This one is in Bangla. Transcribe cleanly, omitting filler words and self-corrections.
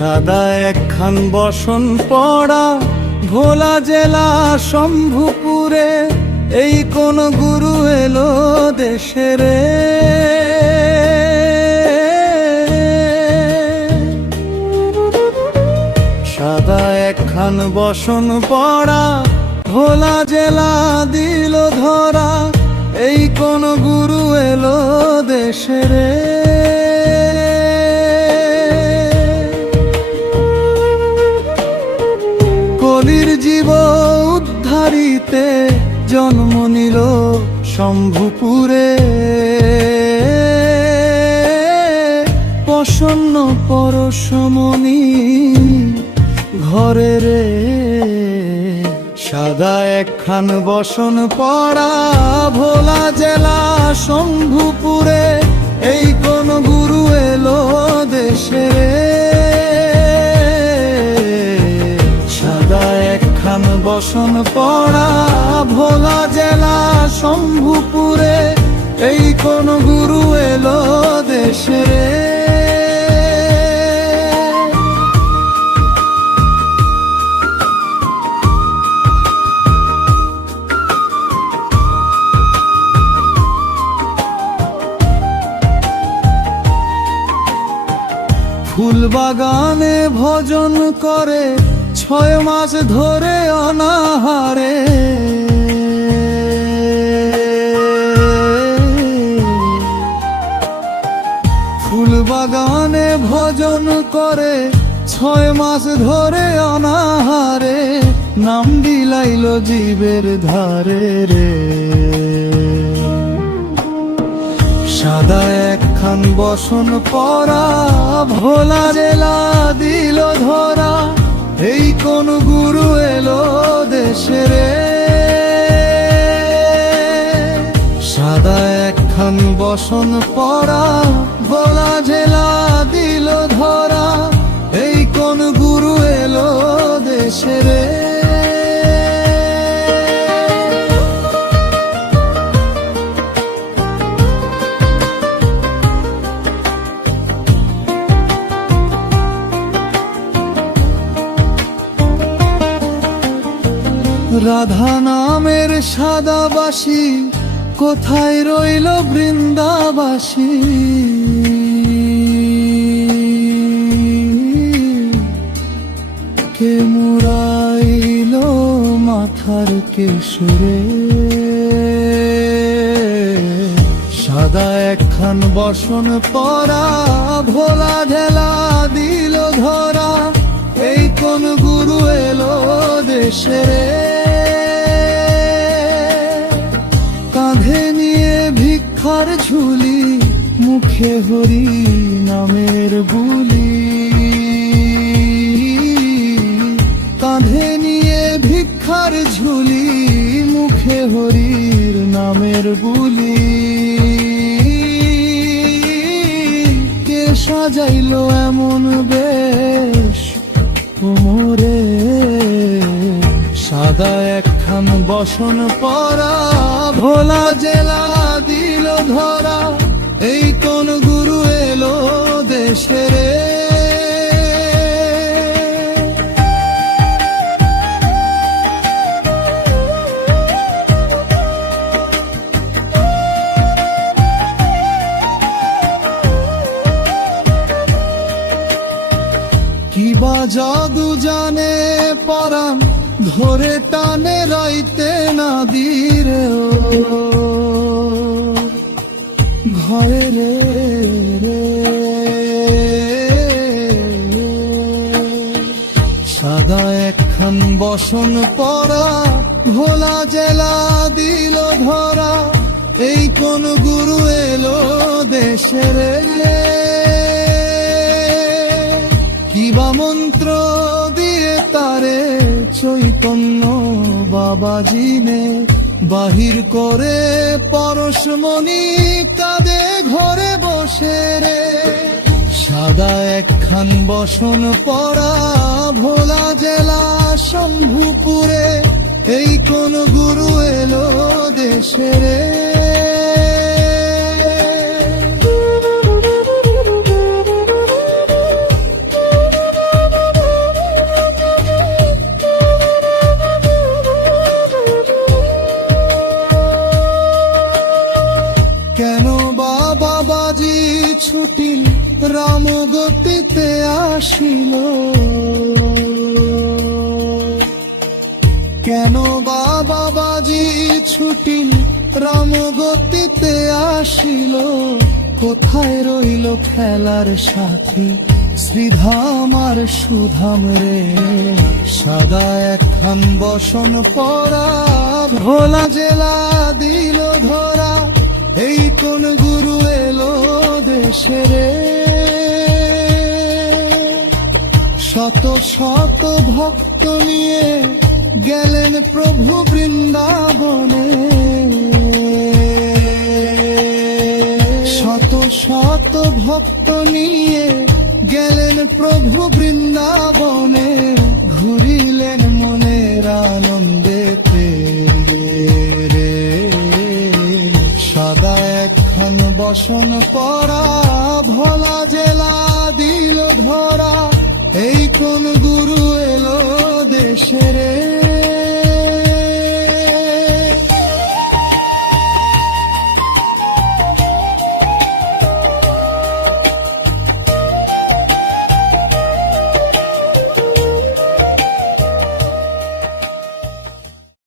সাদা একখান বসন পড়া ভোলা জেলা শম্ভুপুরে এই কোন গুরু এলো দেশে রে। সাদা একখান বসন পড়া ভোলা জেলা দিল ধরা এই কোন গুরু এলো দেশে রে। কলির জীব উদ্ধারিতে জন্ম নিল শম্ভুপুরে। প্রসন্ন পরশমণি ঘরে রে। সাদা একখান বসন পড়া ভোলা জেলা শম্ভুপুরে এই কোন গুরু এলো দেশে রে। সাদা একখান বসন পড়া ভোলা জেলা শম্ভুপুরে এই কোন গুরু এলো দেশে রে। ফুল বাগানে ভজন করে 6 মাস ধরে অনাহারে। ফুল বাগানে ভজন করে 6 মাস ধরে অনাহারে নাম বিলাইল জীবের ধারে রে। সাদা একখান বসন পড়া ভোলা জেলা দিল ধরা এই কোন গুরু এলো দেশে রে। সাদা একখান বসন পড়া ভোলা জেলা দিল ধরা এই কোন গুরু এলো দেশে রে। রাধা নামের সাদাবাসী কোথায় রইল বৃন্দাবাসী। কে মুড়াইল মাথার কেশরে। সাদা একখান বসন পড়া ভোলা জেলা দিল ধরা এই কোন গুরু এলো দেশে রে। কাঁধে নিয়ে ভিক্ষার ঝুলি মুখে হরি নামের বুলি। কাঁধে নিয়ে ভিক্ষার ঝুলি মুখে হরির নামের বুলি। কে সাজাইল এমন বেশ কোমরে। সাদা একখান বসন পড়া ভোলা জেলা দিল ধরা এই কোন গুরু এলো দেশে রে। কিবা জাদু জানে পরাণ ধরে টানে রাইতে না দিরে ঘরে রে। সাদা একখান বসন পড়া ভোলা জেলা দিল ধরা এই কোন গুরু এলো দেশে রে। কিবা মন্ত্র দিয়ে তারে চৈতন্য বাবাজিনে বাহির করে পরশমণি কাঁদে ঘরে বসে রে। সাদা একখান বসন পড়া ভোলা জেলা শম্ভুপুরে এই কোন গুরু এলো দেশে রে। রামগতিতে আসিল। কেন বাবাজি ছুটিল রামগতিতে আসিল, কোথায় রইল খেলার সাথে শ্রীধাম আর সুধাম রে। সাদা একখান বসন পরা ভোলা জেলা দিল ধরা, এই কোন গুরু এলো দেশে রে। শত শত ভক্ত নিয়ে গেলেন প্রভু বৃন্দাবনে, শত শত ভক্ত নিয়ে গেলেন প্রভু বৃন্দাবনে। ঘুরিলেন মনের আনন্দেতে রে। সাদা একখান বসন পরা ভোলা জেলা দিল ধরা, এই কোন গুরু এলো দেশে রে।